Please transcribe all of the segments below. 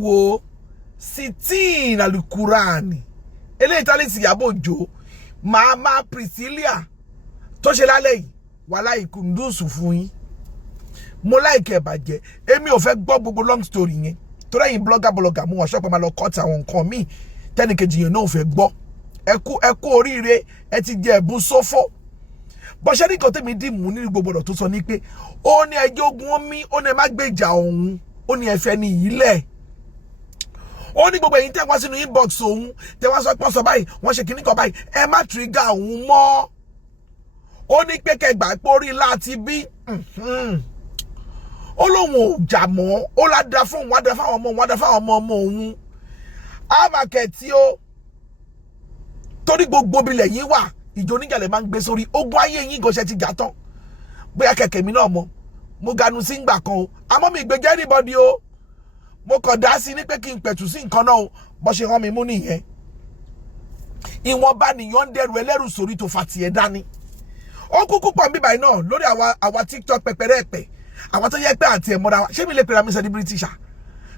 wo sitin alukurani ele tali si Iyabo Ojo mama Priscilla tó ṣe lálẹ́ yìí wàhálà ikundusu fún yín mo like ẹ bàjẹ́ èmi ò fẹ́ gbọ́ gbogbo long story yẹn tó rẹ́yìn blogger mo wọ́n ṣọ́pẹ́ máa lọ cut àwọn nǹkan míì tẹ́nìkejì yẹn náà fẹ́ gbọ́ ẹ kú oríire ẹ ti jẹ ẹ̀bùn sófò bọ́ṣẹ́ ní kan tẹ́mi dì mú nínú gbogbo ọ̀rọ̀ tó sọ ní pé ó ní ẹjọ́ ogun omi ó ní ẹ má gbèjà òun ó ní ẹfẹ́ ní ìyílẹ̀ ó ní gbogbo ẹ̀yin tẹ́ wá sínú inbox òun tẹ́ wá sọ pọ́n sọ báyìí wọ́n ṣe kíní kan báyìí ẹ má trigger òun mọ́ ó ní pé kẹgbà pórí láti bí ó lóun ò jà mọ́ ó ládàá fún òun wá dá fáwọn ọmọ òun wá dá fáwọn ọmọ òun àmàkẹ́tì ó torí gbogbo bilẹ̀ yín wà ìjọ oníjàlẹ̀ máa ń gbé sórí ogun ayé yín gọ́ṣẹ́ ti jà tán bóyá kẹ̀kẹ́ mi náà mọ́ mo ganu sí ngbà kan o àmọ́ mi gbèjẹ́ anybody o mo kàn dá sí ní pé kí n pẹ̀tù sí nǹkan náà o bó ṣe rán mi mú nìyẹn ìwọ̀nba nìyàn ń dẹrù ẹlẹ́rù sórí tó fa tiẹ̀ dání ó kúkú pọ̀ níbà yìí náà lórí àwa TikTok pẹpẹrẹpẹ àwọn tó yẹ pé àti ẹ̀mọ́ra wa ṣé mi lè pèrè àmì celebrity ṣá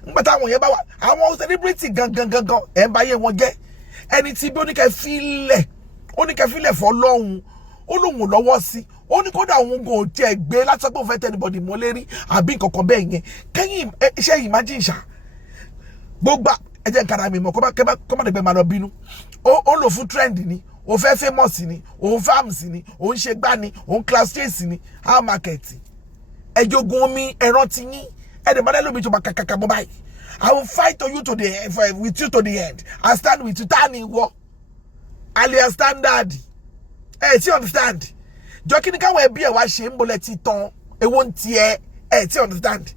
nígbà táwọn yẹn bá wà àwọn celebrity gangan ẹ̀ ń bá yé wọn jẹ́ ẹni tí bí oníkẹ́ fílẹ̀ fọ́ lọ́hùn ó lóun lọ́wọ́ sí ó ní kódà òun kò tiẹ̀ gbé lásán pé òun fẹ́ tẹnibọ̀dì mọ́lérí àbí nǹkankan bẹ́ẹ̀ yẹn kẹ́yìn iṣẹ́ imagine ṣá gbogbo ẹ̀jẹ̀ nkàrà mi mọ̀ kọ́mọ̀dẹ̀gbẹ́ máa lọ bínú ó lò fún trend ni òun fẹ́ famous ni òun farms ni òun ṣe gbá ni òun class chase ni how market ẹ̀jọ̀gùn omi ẹ̀rọ ti yín ẹ̀dẹ̀mọ́dẹ́ lómi tó bá kàkàkà bọ́ báyìí I will fight with you to the end. I stand with you. Tani wo. Alias standard. Ti understand? Jọ kini ka we bi e wa ṣe nbole ti tan. E won ti ti understand?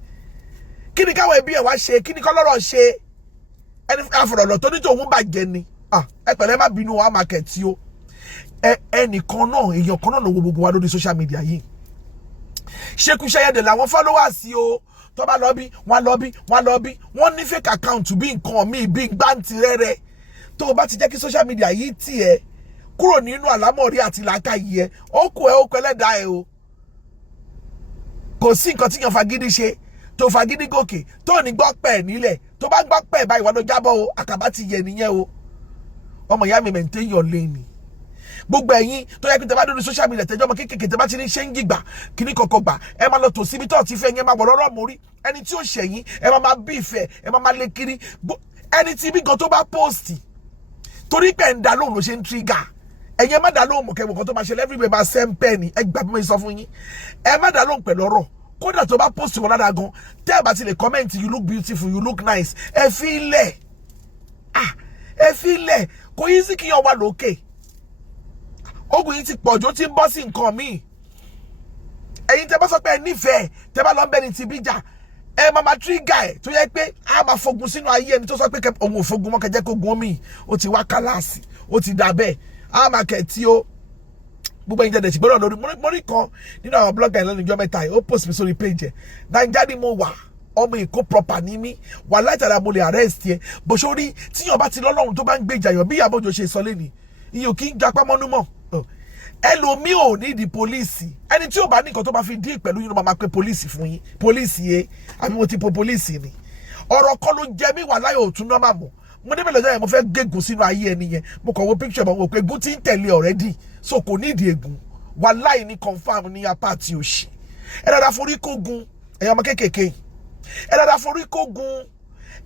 Kini ka we bi e wa ṣe, kini ko loro ṣe. Eni aforo lo to ni to ohun bàjẹ́ ni. Ẹ pẹ̀lẹ́ má bínú wa market o. Ẹnìkan náà, èèyàn kan náà ló wo gbogbo wa lórí social media yìí. Ṣekú ṣeye de làwọn followers o. Tó bá lọ bí wọ́n ní fake account bí nǹkan mi bí gbáǹtì rẹ́rẹ́ tó bá ti jẹ́ kí social media yìí tì ẹ́ kúrò nínú àlámọ̀rí àti làákàyè ẹ ó kù ẹlẹ́dàá ẹ o kò sí nǹkan tí yàn fagídí ṣe tó fagídí gòkè tó ní gbọ́ pẹ̀ nílẹ̀ tó bá gbọ́ pẹ̀ báyìí wà ló jábọ̀ o àkàbá ti yẹ nìyẹn o ọmọ ìyá mi maintain your lane gbogbo ẹ̀yin tó yẹ kí tẹ́ bá dórí social media tẹ́jọ́ ọmọ kékèké tẹ́ bá ti ní ṣe ń gbà kíní kọ̀kọ̀ gbà ẹ máa lọ tò síbi tó ti fẹ́ yẹn máa wọ̀ lọ́rọ̀ mórí ẹni tí ó ṣẹ̀yìn ẹ máa bí ìfẹ́ ẹ máa lé kiri ẹni tí bí gan tó bá post torí pé ń dá lóhùn ló ṣe ń trigger ẹ̀yin ẹ má dá lóhùn mọ̀kẹ́wọ̀ kan tó máa ṣe everywhere máa sẹ́ńpẹ́ ni ẹ gbà bí mo sọ fún yín ẹ má dá lóhùn pẹ̀lú ọ̀rọ̀ kódà tó bá post wọn lára gan tẹ́ ẹ bá ti lè comment you look beautiful you look nice ẹ fi ilẹ̀ kò yí sí kíyàn wà lókè ogun yìí ti pọ̀jù tí ń bọ́ sí nǹkan míì ẹ̀yin tẹ́ bá sọ pé ẹ nífẹ̀ẹ́ tẹ́ bá lọ bẹ́ẹ̀ ni ti bí jà ẹ máa trigger ẹ̀ tó yẹ pé a máa fogun sínú ayé ẹni tó sọ pé òun ò fogun mọ́ kẹjẹ́ kó gun omi ó ti wá kálàsì ó ti dà bẹ́ẹ̀ a máa kẹ̀ tí ó gbogbo ẹ̀yin jẹ́dẹ̀ ṣùgbọ́n lórí mọ́rí kan nínú àwọn blogger ìlànà ìjọ mẹ́ta yìí ó post mi sórí page ẹ̀ Naija ni mo wà ọmọ Èkó proper ní mí wà látara mo lè arrest ẹ bó sórí tíyàn bá ti lọ́lọ́run tó bá ń gbèjà yàn bí Iyabo Ojo ṣe sọ lẹ́ni ìyẹn kì í japá mọ́nú mọ́ ẹlòmíì ò ní di pólíìsì ẹni tí ò bá ní nǹkan tó bá fi dín pẹ̀lú yín ló máa pe pólíìsì fún yín pólíìsì yẹ àbí mo ti po pólíìsì ni ọ̀rọ̀ kan ló jẹ mí wà láyò òtún náà mà mọ̀ mo débẹ̀ lọ́jọ́ yẹn mo fẹ́ gégùn sínú ayé ẹni yẹn mo kàn wo picture mo wò pé egún ti ń tẹ̀lé already so kò ní ìdí ègún wà láì ní confam ní apá àti òṣì ẹ dáadáa forí kógun ẹ̀yàn ọmọ kéékèèké ẹ dáadáa forí kógun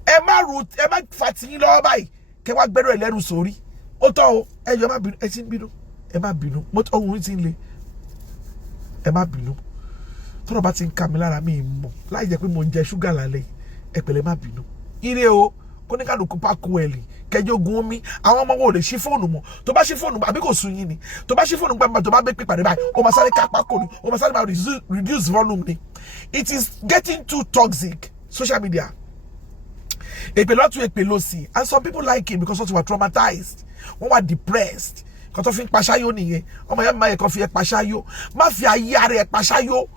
ẹ má fa tiyín lọ́wọ́ báyìí kẹ wá gbẹ́rọ ẹlẹ́rù sórí ó tọ́ o ẹ jọ má bínú ẹ ti ń bínú ẹ má bínú mo ohun ti ń le ẹ má bínú tọ́rọ̀ bá ti ń ka mi lára mi mọ̀ láì jẹ́ pé mo ń jẹ ṣúgà lálẹ́ ẹ pẹ̀lẹ́ má bínú ire o kó ní kálukú pákó ẹ̀lì kẹjọ gun omi àwọn ọmọ wọn ò lè ṣí fóònù mọ́ tó bá ṣí fóònù àbí kò sun yín ni tó bá ṣí fóònù gbàgbà tó bá gbé pípadé báyìí ó máa sáré ká pákó ni ó máa sáré máa reduce volume ni it is getting too toxic social media èpè lọ́tún èpè lọ́sì and some people like it because wọ́n ti were traumatized wọ́n were depressed kan tó fi ń paṣáyó nìyẹn ọmọ yẹn máa yẹ kan fi ẹ paṣáyó má fi ayé ara ẹ paṣáyó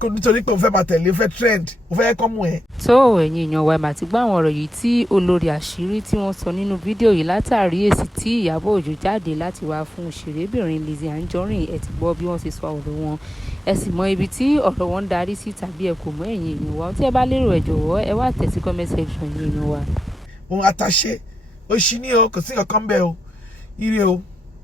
nítorí pé o fẹ́ máa tẹ̀lé fẹ́ trend o fẹ́ kọ́ mú ẹ. tó ẹ̀yin èèyàn wa ẹ̀ mà ti gbọ́ àwọn ọ̀rọ̀ yìí tí olórí àṣírí tí wọ́n sọ nínú fídíò yìí látàrí èsì tí Ìyábọ̀ Òjó jáde láti wá fún òṣèrébìnrin Lizzy Anjorin. ẹ ti gbọ́ bí wọ́n ṣe sọ ọ̀rọ̀ wọn, ẹ sì mọ ibi tí ọ̀rọ̀ wọn ń darí sí tàbí ẹ kò mọ ẹ̀yin èèyàn wa. tí ẹ bá lérò ẹ jọ̀wọ́ ẹ wá tẹ̀ sí comment section ẹ̀yin èèyàn wa. Ohun àtàṣe ó ṣí ní o, kò sí kankan bẹ́ẹ̀ o, ire o.